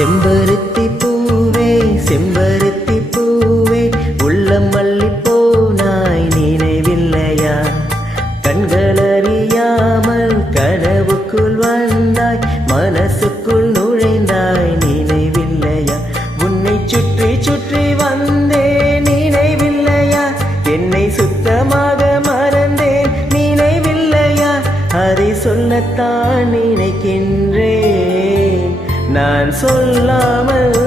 செம்பருத்தி பூவே செம்பருத்தி பூவே உள்ளம் மல்லி போனாய் நினைவில்லையா? கண்களறியாமல் கனவுக்குள் வந்தாய் மனசுக்குள் நுழைந்தாய் நினைவில்லையா? உன்னை சுற்றி சுற்றி வந்தேன் நினைவில்லையா? என்னை சுத்தமாக மறந்தேன் நினைவில்லையா? அதை சொல்லத்தான் நினைக்கின்றேன் நான் சொல்லாமல்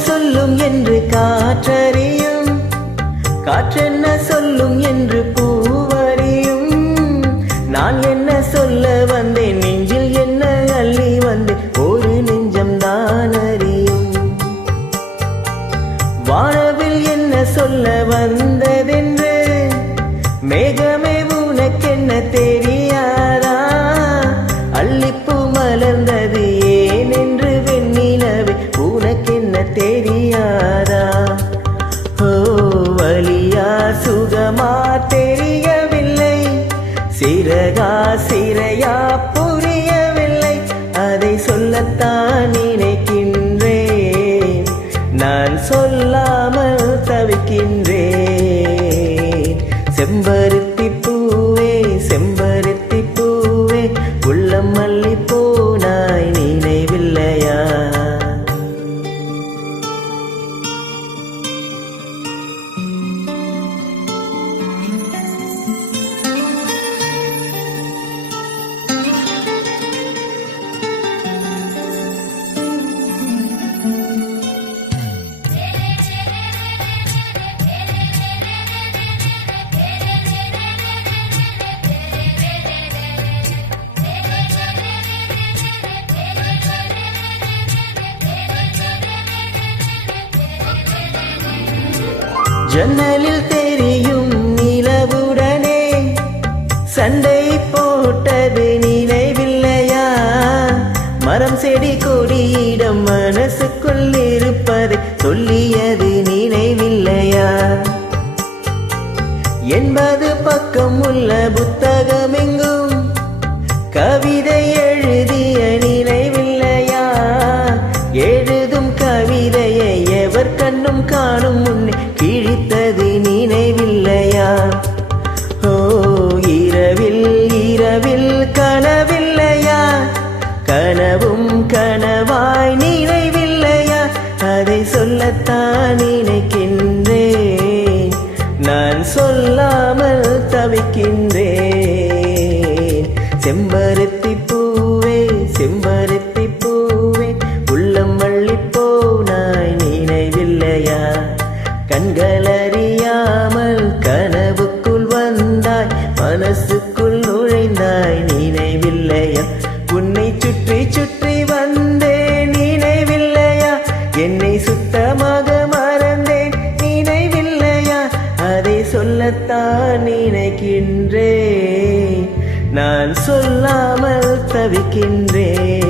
சொல்லும் என்று காற்றறியும். காற்றென்ன சொல்லும் என்று பூவறியும். நான் என்ன சொல்ல வந்தேன்? நெஞ்சில் என்ன அள்ளி வந்தேன் ஒரு நெஞ்சம் தான் அறியும். வானவில் என்ன சொல்ல வந்ததென்று? மேகமே சிறகா சிறையா புரியவில்லை. அதை சொல்லத்தான் நினைக்கின்றேன். நான் சொல்லாமல் தவிக்கின்றேன். ஜன்னலில் தெரியும் நிலவுடனே. சண்டை போட்டது நினைவில்லையா? மரம் செடி கொடியிடம் மனசுக்குள் இருப்பதை சொல்லியது நினைவில்லையா? என்பது பக்கம் உள்ள புத்தகமே மனசுக்குள் நுழைந்தாய் நினைவில்லையா? உன்னை சுற்றி சுற்றி வந்தே நினைவில்லையா? என்னை சுத்தமாக மறந்தேன் நினைவில்லையா? அதை சொல்லத்தான் நினைக்கின்றேன். நான் சொல்லாமல் தவிக்கின்றேன்.